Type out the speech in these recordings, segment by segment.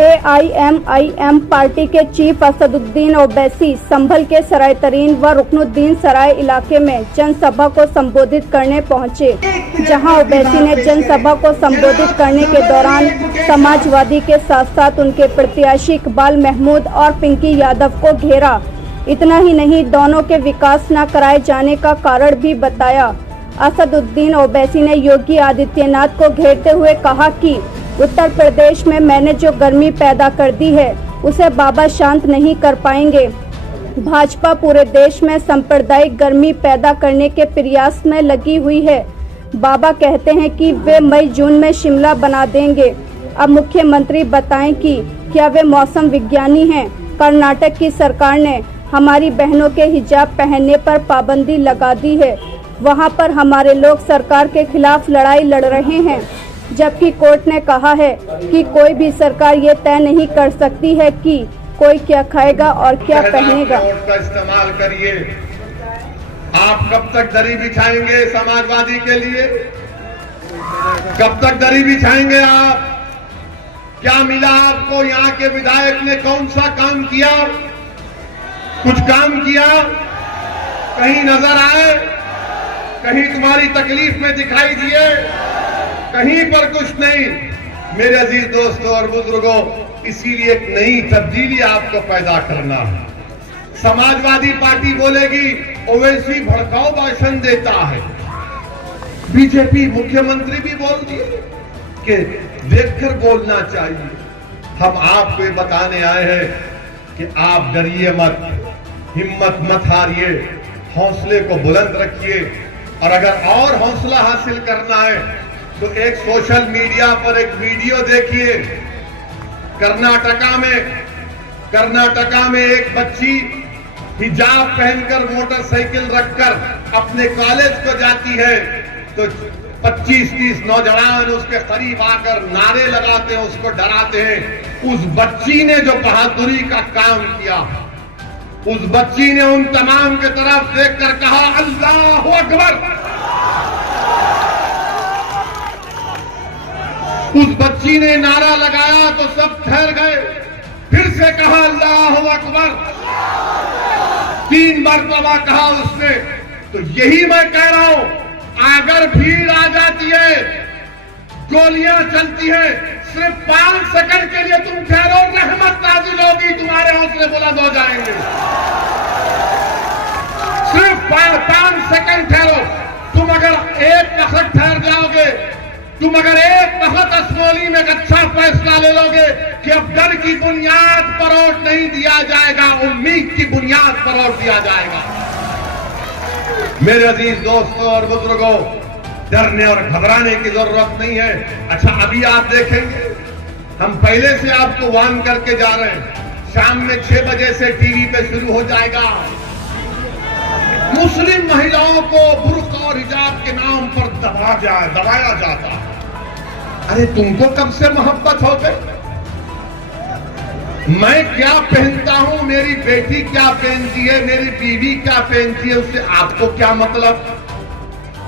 AIMIM party के chief Asaduddin Owaisi संभल के सरायतरीन व रुकनुद्दीन सराय इलाके में जनसभा को संबोधित करने पहुंचे, जहां ओवैसी ने जनसभा को संबोधित करने के दौरान समाजवादी के साथ साथ उनके प्रत्याशी इकबाल महमूद और पिंकी यादव को घेरा। इतना ही नहीं, दोनों के विकास न कराए जाने का कारण भी बताया। असदुद्दीन ओवैसी ने योगी आदित्यनाथ को घेरते हुए कहा कि उत्तर प्रदेश में मैंने जो गर्मी पैदा कर दी है उसे बाबा शांत नहीं कर पाएंगे। भाजपा पूरे देश में सांप्रदायिक गर्मी पैदा करने के प्रयास में लगी हुई है। बाबा कहते हैं कि वे मई जून में शिमला बना देंगे। अब मुख्यमंत्री बताएं कि क्या वे मौसम विज्ञानी हैं? कर्नाटक की सरकार ने हमारी बहनों के हिजाब पहनने पर पाबंदी लगा दी है। वहां पर हमारे लोग सरकार के खिलाफ लड़ाई लड़ रहे हैं, जबकि कोर्ट ने कहा है कि कोई भी सरकार ये तय नहीं कर सकती है कि कोई क्या खाएगा और क्या पहनेगा। का इस्तेमाल करिए। आप कब तक दरी बिछाएंगे समाजवादी के लिए? कब तक दरी बिछाएंगे आप? क्या मिला आपको? यहाँ के विधायक ने कौन सा काम किया? कुछ काम किया? कहीं नजर आए? कहीं तुम्हारी तकलीफ में दिखाई दिए? कहीं पर कुछ नहीं। मेरे अजीज दोस्तों और बुजुर्गों, इसीलिए एक नई तब्दीली आपको पैदा करना है। समाजवादी पार्टी बोलेगी ओवैसी भड़काऊ भाषण देता है। बीजेपी मुख्यमंत्री भी बोल दिए कि देखकर बोलना चाहिए। हम आपको ये बताने आए हैं कि आप डरिए मत, हिम्मत मत हारिए, हौसले को बुलंद रखिए। और अगर और हौसला हासिल करना है तो एक सोशल मीडिया पर एक वीडियो देखिए। कर्नाटका में एक बच्ची हिजाब पहनकर मोटरसाइकिल रखकर अपने कॉलेज को जाती है तो 25-30 नौजवान उसके करीब आकर नारे लगाते हैं, उसको डराते हैं। उस बच्ची ने जो बहादुरी का काम किया, उस बच्ची ने उन तमाम की तरफ देखकर कहा अल्लाहु अकबर। उस बच्ची ने नारा लगाया तो सब ठहर गए। फिर से कहा अल्लाहु अकबर। 3 मरतबा कहा उसने। तो यही मैं कह रहा हूं, अगर भीड़ आ जाती है, गोलियां चलती हैं, सिर्फ 5 सेकंड के लिए तुम ठहरो, रहमत नाजिल होगी, तुम्हारे हौसले बुलंद हो जाएंगे। सिर्फ 5 सेकंड ठहरो। तुम अगर एक वक्त ठहर जाओगे, तुम अगर एक वक्त असमोली में एक अच्छा फैसला ले लोगे कि अब डर की बुनियाद पर वोट नहीं दिया जाएगा, उम्मीद की बुनियाद पर वोट दिया जाएगा। मेरे अजीज दोस्तों और बुजुर्गों, डरने और घबराने की जरूरत नहीं है। अच्छा, अभी आप देखेंगे, हम पहले से आपको वार्न करके जा रहे हैं, शाम में 6 बजे से टीवी पे शुरू हो जाएगा। मुस्लिम महिलाओं को बुर्का और हिजाब के नाम पर दबाया जाता है। अरे तुमको कब से मोहब्बत हो गई? मैं क्या पहनता हूं, मेरी बेटी क्या पहनती है, मेरी बीवी क्या पहनती है, उससे आपको क्या मतलब?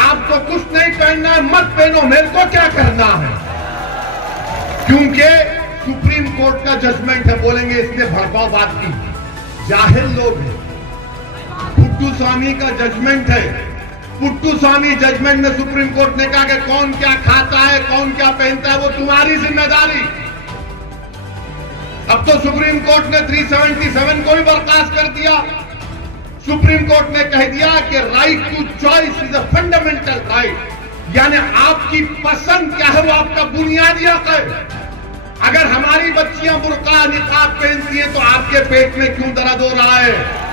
आपको कुछ नहीं पहनना है, मत पहनो, मेरे को क्या करना है? क्योंकि सुप्रीम कोर्ट का जजमेंट है। बोलेंगे इसने भड़काऊ बात की, जाहिल लोग हैं। पुट्टू स्वामी का जजमेंट है। पुट्टू स्वामी जजमेंट में सुप्रीम कोर्ट ने कहा कि कौन क्या खाता है, कौन क्या पहनता है, वो तुम्हारी जिम्मेदारी। अब तो सुप्रीम कोर्ट ने 377 को भी बर्खास्त कर दिया। सुप्रीम कोर्ट ने कह दिया कि right to choice is a fundamental right, यानी आपकी पसंद क्या है वो आपका बुनियादी हक है। अगर हमारी बच्चियां बुर्का निकाब पहनती हैं तो आपके पेट में क्यों दर्द हो रहा है?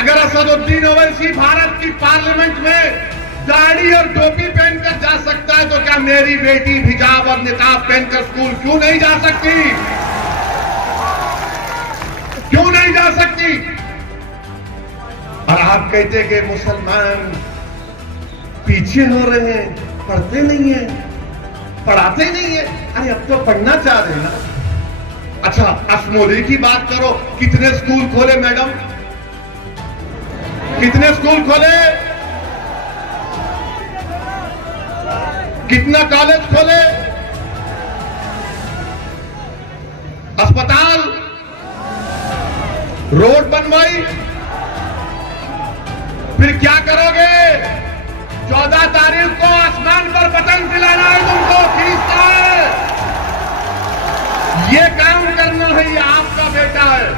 अगर असदुद्दीन ओवैसी भारत की पार्लियामेंट में दाढ़ी और टोपी पहनकर जा सकता है तो क्या मेरी बेटी हिजाब और निकाब पहनकर स्कूल क्यों नहीं जा सकती? क्यों नहीं जा सकती? और आप कहते कि मुसलमान पीछे हो रहे हैं, पढ़ते नहीं है, पढ़ाते नहीं है। अरे अब तो पढ़ना चाह रहे हैं ना। अच्छा, असमोली की बात करो, कितने स्कूल खोले मैडम? कितने स्कूल खोले? कितना कॉलेज खोले? अस्पताल, रोड बनवाई, फिर क्या करोगे? 14 तारीख को आसमान पर पतंग दिलाना है तुमको, खींचना है, ये काम करना है, ये आपका बेटा है।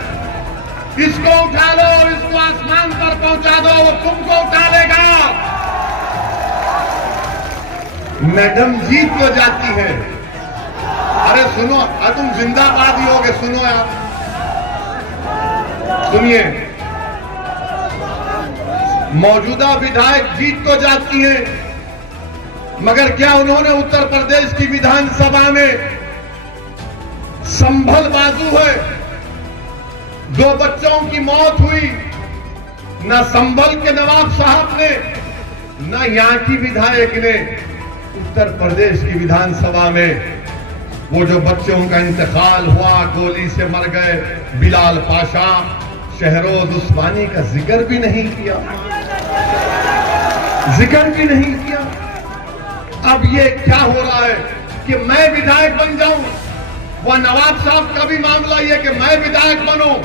इसको उठा लो और इसको आसमान पर पहुंचा दो, वो तुमको उठा लेगा। मैडम जीत हो जाती है। अरे सुनो, तुम जिंदाबादी होगे, सुनो आप, सुनिए, मौजूदा विधायक जीत तो जाती है, मगर क्या उन्होंने उत्तर प्रदेश की विधानसभा में संभल बाजू है, 2 बच्चों की मौत हुई, न संभल के नवाब साहब ने, न यहां की विधायक ने उत्तर प्रदेश की विधानसभा में वो जो बच्चों का इंतकाल हुआ, गोली से मर गए, बिलाल पाशा, शहरोज उस्मानी का जिक्र भी नहीं किया, जिक्र भी नहीं किया। अब ये क्या हो रहा है कि मैं विधायक बन जाऊं, वह नवाब साहब का भी मामला यह कि मैं विधायक बनूं।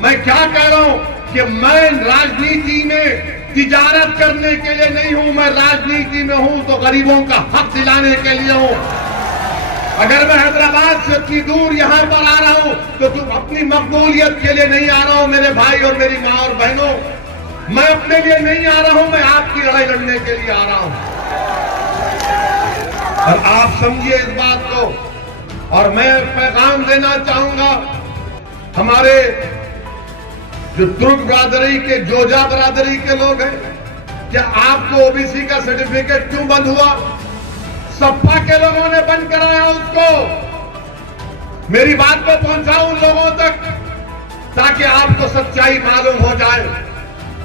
मैं क्या कह रहा हूं कि मैं राजनीति में तिजारत करने के लिए नहीं हूं, मैं राजनीति में हूं तो गरीबों का हक दिलाने के लिए हूं। अगर मैं हैदराबाद से इतनी दूर यहां पर आ रहा हूं तो तुम अपनी मकबूलियत के लिए नहीं आ रहा हूं मेरे भाई और मेरी मां और बहनों, मैं अपने लिए नहीं आ रहा हूं, मैं आपकी लड़ाई लड़ने के लिए आ रहा हूं। और आप समझिए इस बात को। और मैं पैगाम देना चाहूंगा हमारे जो तुर्क बरादरी के, जोजा बरादरी के लोग हैं, क्या आपको ओबीसी का सर्टिफिकेट क्यों बंद हुआ? सपा के लोगों ने बंद कराया उसको। मेरी बात को पहुंचाऊं लोगों तक ताकि आपको सच्चाई मालूम हो जाए।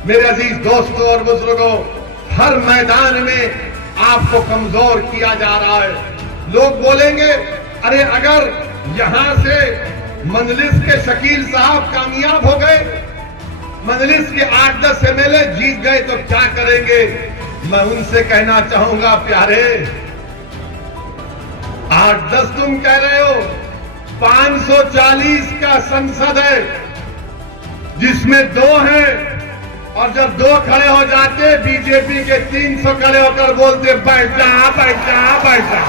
मेरे अजीज दोस्तों और बुजुर्गों, हर मैदान में आपको कमजोर किया जा रहा है। लोग बोलेंगे अरे अगर यहां से मजलिस के शकील साहब कामयाब हो गए, मजलिस के 8-10 एमएलए जीत गए तो क्या करेंगे? मैं उनसे कहना चाहूंगा प्यारे, 8-10 तुम कह रहे हो, 540 का संसद है जिसमें 2 हैं, और जब 2 खड़े हो जाते बीजेपी के 300 खड़े होकर बोलते बैठ जा बैठ जा बैठ जा,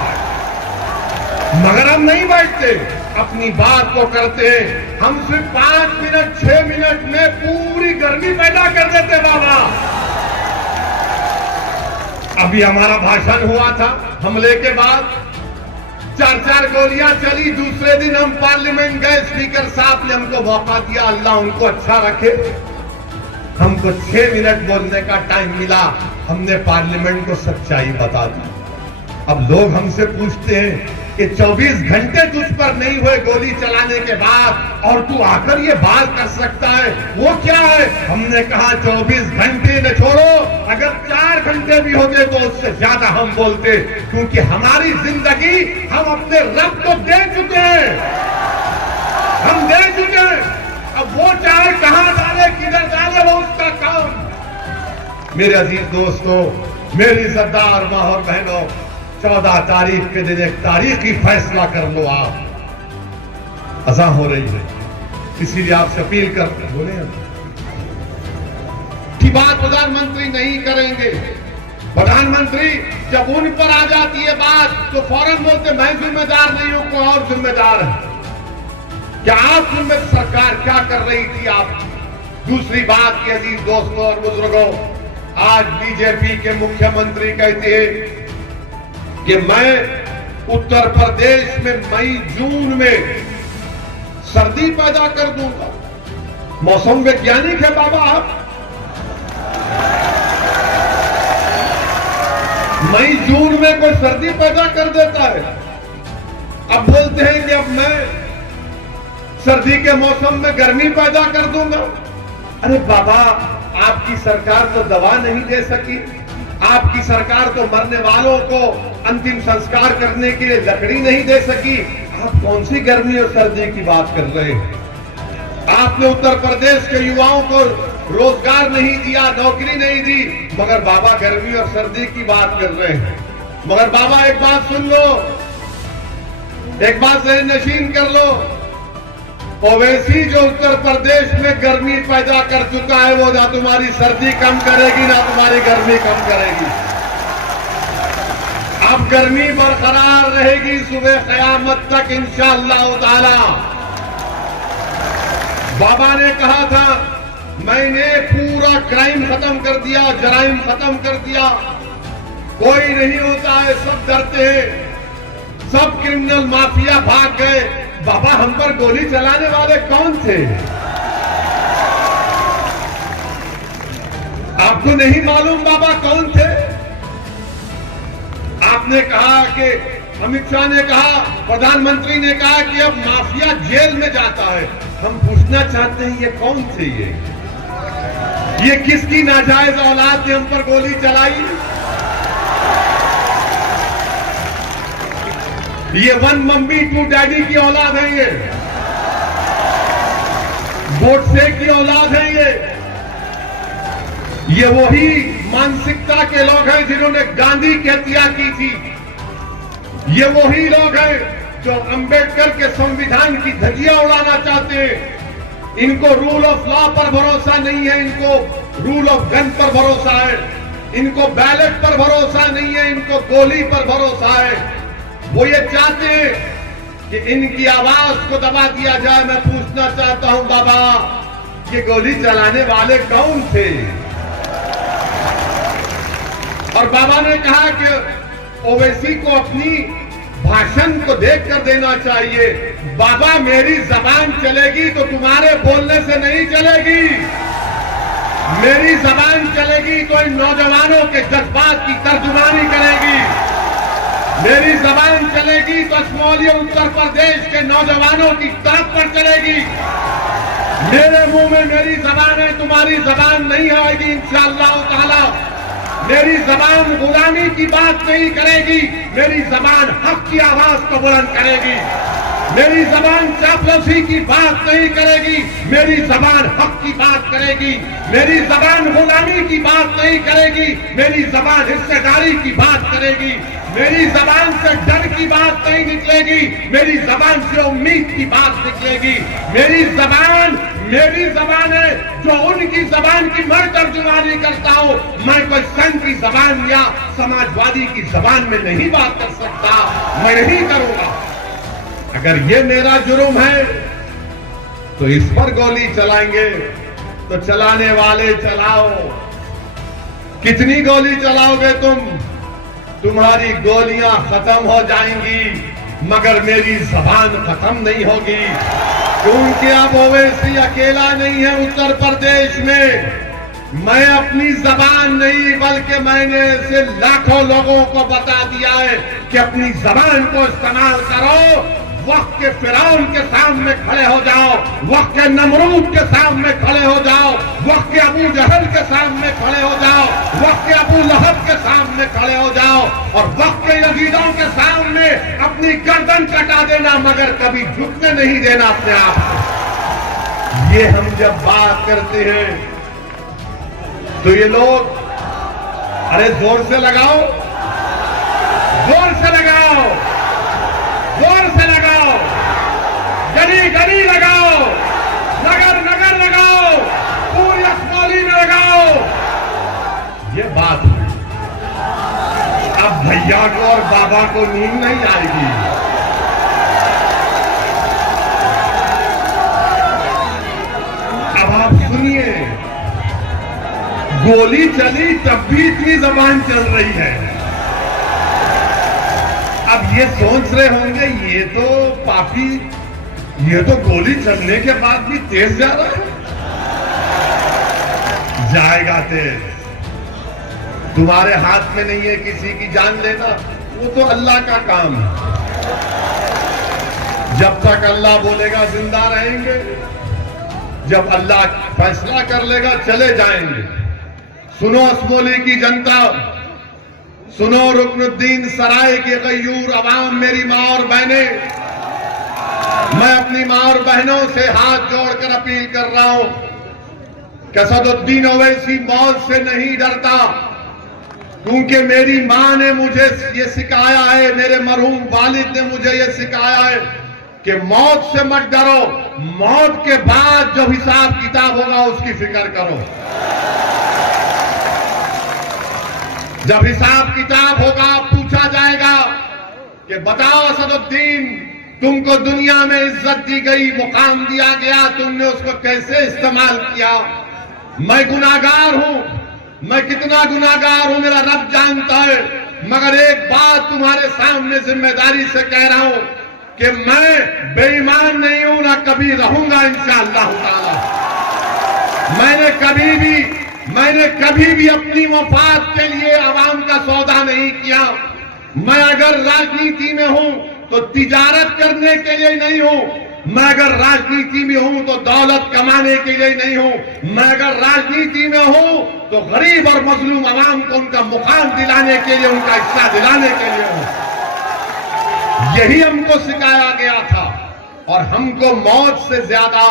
मगर हम नहीं बैठते, अपनी बात को करते हैं। हम सिर्फ 5 मिनट 6 मिनट में पूरी गर्मी पैदा कर देते बाबा। अभी हमारा भाषण हुआ था, हमले के बाद 4-4 गोलियां चली, दूसरे दिन हम पार्लियामेंट गए, स्पीकर साहब ने हमको मौका दिया, अल्लाह उनको अच्छा रखे, हमको 6 मिनट बोलने का टाइम मिला, हमने पार्लियामेंट को सच्चाई बता दी। अब लोग हमसे पूछते हैं कि 24 घंटे तुझ पर नहीं हुए गोली चलाने के बाद और तू आकर ये बात कर सकता है, वो क्या है? हमने कहा 24 घंटे न छोड़ो, अगर 4 घंटे भी होते तो उससे ज्यादा हम बोलते, क्योंकि हमारी जिंदगी हम अपने रब को दे चुके हैं, हम दे चुके हैं। अब वो चाहे कहां डाले किधर डाले वो उसका काम। मेरे अजीज दोस्तों, मेरी इज्जतदार मां और बहनों, 14 तारीख के दिन एक तारीखी फैसला कर लो। आप अज़ां हो रही है, इसीलिए आपसे अपील करते हैं, बोले की बात प्रधानमंत्री नहीं करेंगे। प्रधानमंत्री जब उन पर आ जाती है बात तो फौरन बोलते मैं जिम्मेदार नहीं हूं, कोई और जिम्मेदार है। क्या आप सरकार क्या कर रही थी आप? दूसरी बात के अजीज दोस्तों और बुजुर्गों, आज बीजेपी के मुख्यमंत्री कहते हैं कि मैं उत्तर प्रदेश में मई जून में सर्दी पैदा कर दूंगा। मौसम वैज्ञानिक है बाबा आप। मई जून में कोई सर्दी पैदा कर देता है। अब बोलते हैं कि अब मैं सर्दी के मौसम में गर्मी पैदा कर दूंगा। अरे बाबा, आपकी सरकार तो दवा नहीं दे सकी, आपकी सरकार तो मरने वालों को अंतिम संस्कार करने के लिए लकड़ी नहीं दे सकी, आप कौन सी गर्मी और सर्दी की बात कर रहे हैं? आपने उत्तर प्रदेश के युवाओं को रोजगार नहीं दिया, नौकरी नहीं दी, मगर बाबा गर्मी और सर्दी की बात कर रहे हैं। मगर बाबा एक बात सुन लो, एक बात से नशीन कर लो, ओवैसी जो उत्तर प्रदेश में गर्मी पैदा कर चुका है, वो ना तुम्हारी सर्दी कम करेगी ना तुम्हारी गर्मी कम करेगी। अब गर्मी बरकरार रहेगी सुबह क़यामत तक इंशाअल्लाह ताला। बाबा ने कहा था मैंने पूरा क्राइम खत्म कर दिया, जराइम खत्म कर दिया, कोई नहीं होता है, सब डरते हैं, सब क्रिमिनल माफिया भाग गए। बाबा हम पर गोली चलाने वाले कौन थे? आपको नहीं मालूम बाबा कौन थे? आपने कहा कि अमित शाह ने कहा, प्रधानमंत्री ने कहा कि अब माफिया जेल में जाता है। हम पूछना चाहते हैं ये कौन थे? ये किसकी नाजायज औलाद ने हम पर गोली चलाई? ये वन मम्मी टू डैडी की औलाद है, ये गोडसे की औलाद है, ये वही मानसिकता के लोग हैं जिन्होंने गांधी की हत्या की थी। ये वही लोग हैं जो अंबेडकर के संविधान की धज्जियां उड़ाना चाहते हैं। इनको रूल ऑफ लॉ पर भरोसा नहीं है, इनको रूल ऑफ गन पर भरोसा है, इनको बैलेट पर भरोसा नहीं है, इनको गोली पर भरोसा है। वो ये चाहते हैं कि इनकी आवाज को दबा दिया जाए। मैं पूछना चाहता हूं बाबा, ये गोली चलाने वाले कौन थे? और बाबा ने कहा कि ओवैसी को अपनी भाषण को देखकर देना चाहिए। बाबा मेरी जबान चलेगी तो तुम्हारे बोलने से नहीं चलेगी, मेरी जबान चलेगी तो इन नौजवानों के जज्बात की तर्जुमानी करेगी। मेरी जबान चलेगी तो असमौली उत्तर प्रदेश के नौजवानों की तरफ पर चलेगी। मेरे मुंह में मेरी जबान है, तुम्हारी जबान नहीं आएगी इंशाअल्लाह ताला। मेरी जबान गुलामी की बात नहीं करेगी, मेरी जबान हक की आवाज को बुलंद करेगी। मेरी जबान चापलूसी की बात नहीं करेगी, मेरी जबान हक की बात करेगी। मेरी जबान गुलामी की बात नहीं करेगी, मेरी जबान हिस्सेदारी की बात करेगी। मेरी जबान से डर की बात नहीं निकलेगी, मेरी जबान से उम्मीद की बात निकलेगी। मेरी जबान है जो उनकी जबान की मैं तर्जुमानी करता हूं। मैं कोई संघ की जबान या समाजवादी की जबान में नहीं बात कर सकता, मैं नहीं करूंगा। अगर ये मेरा जुर्म है तो इस पर गोली चलाएंगे तो चलाने वाले चलाओ। कितनी गोली चलाओगे तुम? तुम्हारी गोलियां खत्म हो जाएंगी मगर मेरी जबान खत्म नहीं होगी, क्योंकि अब ओवैसी अकेला नहीं है उत्तर प्रदेश में। मैं अपनी जबान नहीं बल्कि मैंने ऐसे लाखों लोगों को बता दिया है कि अपनी जबान को इस्तेमाल करो। वक्त के फिरौन के सामने खड़े हो जाओ, वक्त के नमरूद के सामने खड़े हो जाओ, वक्त के अबू जहल के सामने खड़े हो जाओ, वक्त के अबू लहब के सामने खड़े हो जाओ और वक्त के यजीदों के सामने अपनी गर्दन कटा देना मगर कभी झुकने नहीं देना अपने आप को। ये हम जब बात करते हैं तो ये लोग अरे जोर से लगाओ, जोर से लगाओ, जोर से लगाओ, गली गली लगाओ, नगर नगर लगाओ, पूरी असमौली में लगाओ। ये बात है। अब भैया को और बाबा को नींद नहीं आएगी। अब आप सुनिए, गोली चली तब भी इतनी जबान चल रही है। अब ये सोच रहे होंगे ये तो पापी, ये तो गोली चलने के बाद भी तेज जा रहा है। जाएगा तेज, तुम्हारे हाथ में नहीं है किसी की जान लेना, वो तो अल्लाह का काम है। जब तक अल्लाह बोलेगा जिंदा रहेंगे, जब अल्लाह फैसला कर लेगा चले जाएंगे। सुनो असमौली की जनता, सुनो रुकनुद्दीन सराय के गयूर अवाम, मेरी माँ और बहनें, मैं अपनी माँ और बहनों से हाथ जोड़कर अपील कर रहा हूं कि असदुद्दीन ओवैसी मौत से नहीं डरता, क्योंकि मेरी माँ ने मुझे ये सिखाया है, मेरे मरहूम वालिद ने मुझे ये सिखाया है कि मौत से मत डरो, मौत के बाद जो हिसाब किताब होगा उसकी फिक्र करो। जब हिसाब किताब होगा, पूछा जाएगा कि बताओ असदुद्दीन, तुमको दुनिया में इज्जत दी गई, मुकाम दिया गया, तुमने उसको कैसे इस्तेमाल किया? मैं गुनाहगार हूं, मैं कितना गुनाहगार हूं मेरा रब जानता है, मगर एक बात तुम्हारे सामने जिम्मेदारी से कह रहा हूं कि मैं बेईमान नहीं हूं, ना कभी रहूंगा इंशाअल्लाह ताला। मैंने कभी भी अपनी मफाद के लिए आवाम का सौदा नहीं किया। मैं अगर राजनीति में हूं तो तिजारत करने के लिए नहीं हूं। मैं अगर राजनीति में हूं तो दौलत कमाने के लिए नहीं हूं। मैं अगर राजनीति में हूं तो गरीब और मजलूम आवाम को उनका मुकाम दिलाने के लिए, उनका हिस्सा दिलाने के लिए हूं। यही हमको सिखाया गया था। और हमको मौत से ज्यादा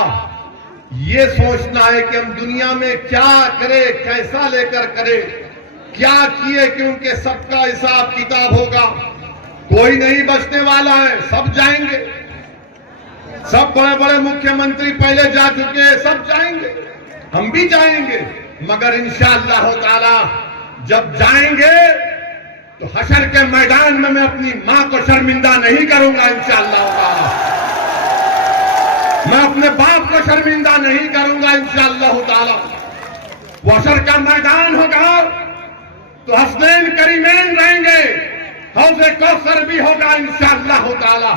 ये सोचना है कि हम दुनिया में क्या करें, कैसा लेकर करें, क्या किए कि उनके सबका हिसाब किताब होगा। कोई नहीं बचने वाला है, सब जाएंगे। सब बड़े बड़े मुख्यमंत्री पहले जा चुके हैं, सब जाएंगे, हम भी जाएंगे। मगर इंशाअल्लाह ताला जब जाएंगे तो हशर के मैदान में मैं अपनी मां को शर्मिंदा नहीं करूंगा इंशाअल्लाह ताला। मैं अपने बाप को शर्मिंदा नहीं करूंगा इंशाअल्लाह ताला। वो हशर का मैदान होगा तो हसनैन करीमैन रहेंगे, हौज़े कौसर भी होगा इंशाअल्लाह ताला।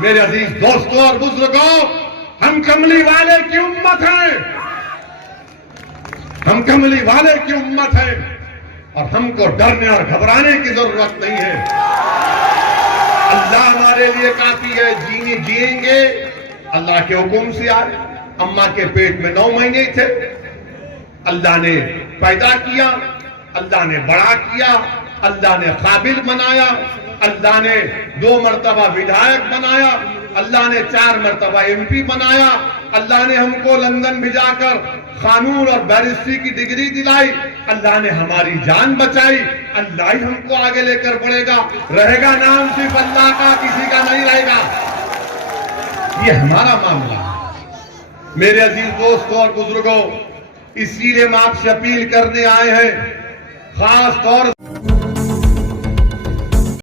मेरे अजीज दोस्तों और बुजुर्गों, हम कमली वाले की उम्मत हैं, हम कमली वाले की उम्मत हैं और हमको डरने और घबराने की जरूरत नहीं है। अल्लाह हमारे लिए काफी है। जिएंगे अल्लाह के हुक्म से। आए अम्मा के पेट में 9 महीने थे, अल्लाह ने पैदा किया, अल्लाह ने बड़ा किया, अल्लाह ने काबिल बनाया, अल्लाह ने 2 मरतबा विधायक बनाया, अल्लाह ने 4 मरतबा MP बनाया, अल्लाह ने हमको लंदन भिजाकर कानून और बैरिस्ट्री की डिग्री दिलाई, अल्लाह ने हमारी जान बचाई। अल्लाह ही हमको आगे लेकर बढ़ेगा। रहेगा नाम सिर्फ अल्लाह का, किसी का नहीं रहेगा। ये हमारा मामला है। मेरे अजीज दोस्तों और बुजुर्गों, इसीलिए हम आपसे अपील करने आए हैं, खास तौर